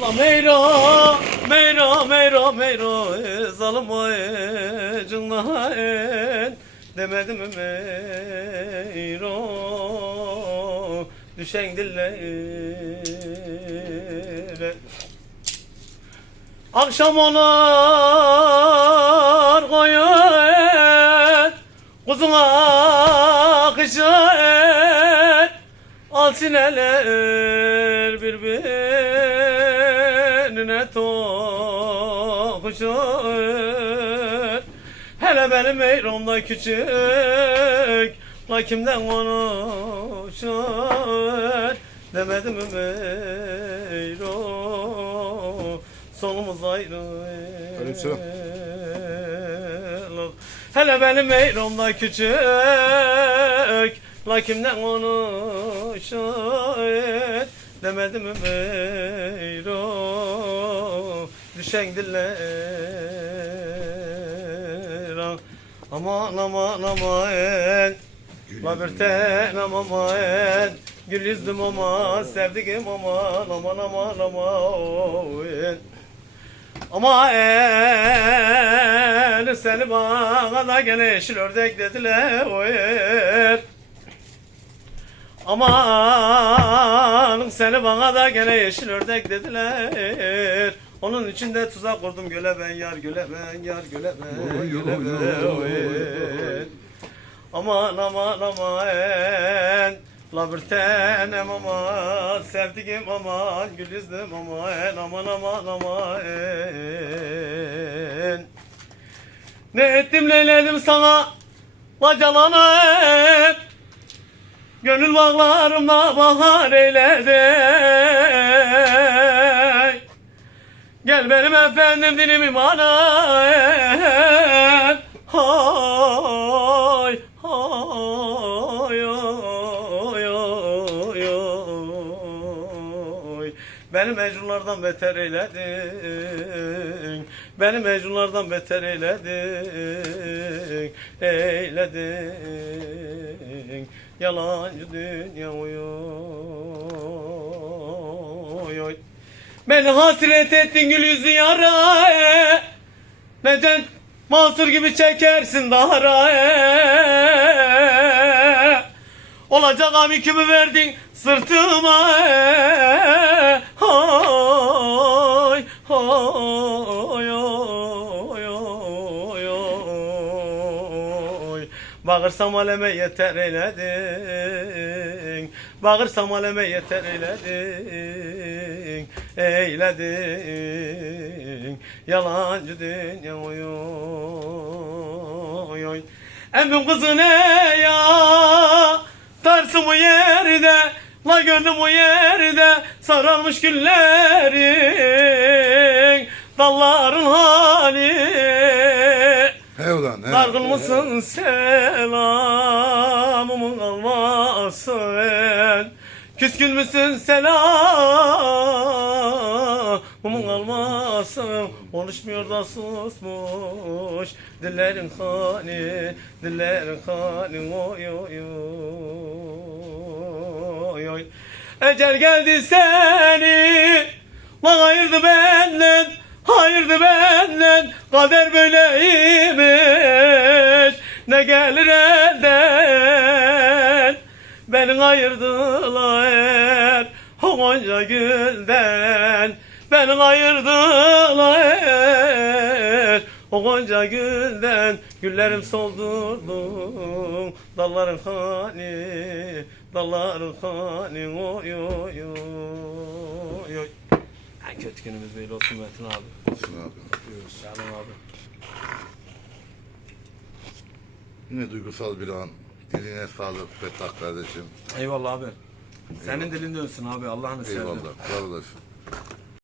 Meyra, meyra, meyra, meyra, e, zalim ay, cınnahen, demedim mi meyra, düşen dillere. Akşam olar koyun, kuzuna kışın, al sineler birbirine tokuşur. Hele benim meyramda küçük, la kimden konuşur, demedim mi meyram, sonumuz ayrı. Aleykümselam. Hele benim meyramda küçük La kimden konuşur Demedim mi meyro Düşen diller ah. Aman aman aman La bir tanem aman Gül yüzlüm aman Sevdiğim aman aman aman aman ama el seni bana da gene yeşil ördek dediler oy. Aman seni bana da gene yeşil ördek dediler. Onun için de tuzak kurdum. Göle ben yar göle ben yar göle ben Oy, göle oy, ben oy, oy. oy. Aman aman aman. La bir tanem aman. Sevdiğim aman. Gül yüzlüm aman. Aman aman aman. Ne ettim neyledim sana? La Gönül bağlarımda bahar eyledin Gel benim efendim dilim imana Hay hay oy oy oy Beni mecnunlardan beter eyledin. Beni mecnunlardan beter eyledin. Eyledin. Yalancı dünya oy Beni hasret ettin gül yüzü yara Neden Mansur gibi çekersin dara Olacak amikimi verdin sırtıma Hay Bağırsam aleme yeter eyledin. Bağırsam aleme yeter eyledin. Eyledin. Yalancı dünya oy oy oy. Emmim kızı ne ya? Tarsım o yerde La gönlüm o yerde Sararmış güllerin. Dalların Dargın mısın selamımın almasın Küskün müsün selamımın almasın Konuşmuyor da susmuş. Dillerin hani Dillerin hani Oy oy oy oy. Ecel geldi seni Lan ayırdı benden Hayırdı benden. Kader böyleymiş gelir elden Beni ayırdılar O gonca gülden Beni ayırdılar O gonca gülden Güllerim soldurdum Dalların hani Dalların hani Oy oy oy oy en kötü günümüz böyle olsun Metin abi. Olsun abi. Canım abi. Yine duygusal bir an. Diline sağlık Fettah kardeşim. Eyvallah abi. Senin dilin dönsün abi Allah'ını seversen. Eyvallah. Sağ olasın.